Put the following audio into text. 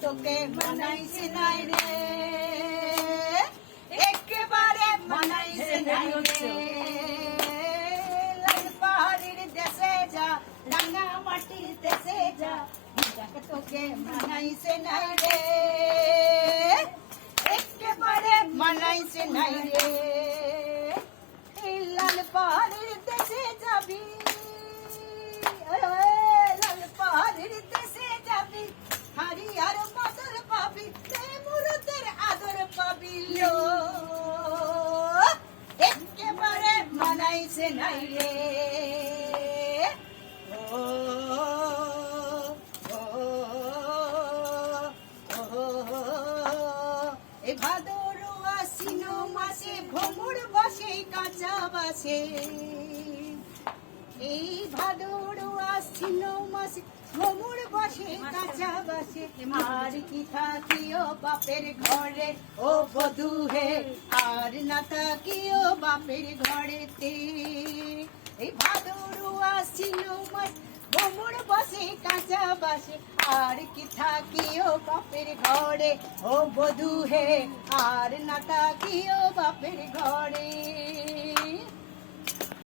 তোকে মানাইছে নাই রে, একেবারে মানাইছে নাই রে। লাল পাহাড়ির দেশে যা, রাঙা মাটির দেশে যা, দেখ তোকে মানাইছে নাই রে, একেবারে মানাইছে নাই রে। লাল পাহাড়ির দেশে যাবি, লাল পাহাড়ির দেশে যাবি, হারিয়ার মদর পাবি, মুরুদের আদর পাবি লো, একেবারে মানাইছে নাই রে। ও এই ভাদর আশ্বিন মাসে ভ্রমর বসে কাঁচা বাসে, এই ভাদর আশ্বিন মাসে ভ্রমর বসে কাঁচা বাসে। আর কি থাকিও বাপের ঘরে ও বধূ হে, আর না থাকিও বাপের ঘরেতে। এই ভাদর আশ্বিন মাসে ভ্রমর বসে কাঁচা বাসে, আর কি থাকিও বাপের ঘরে ও বধূ হে, আর না থাকিও বাপের ঘরে।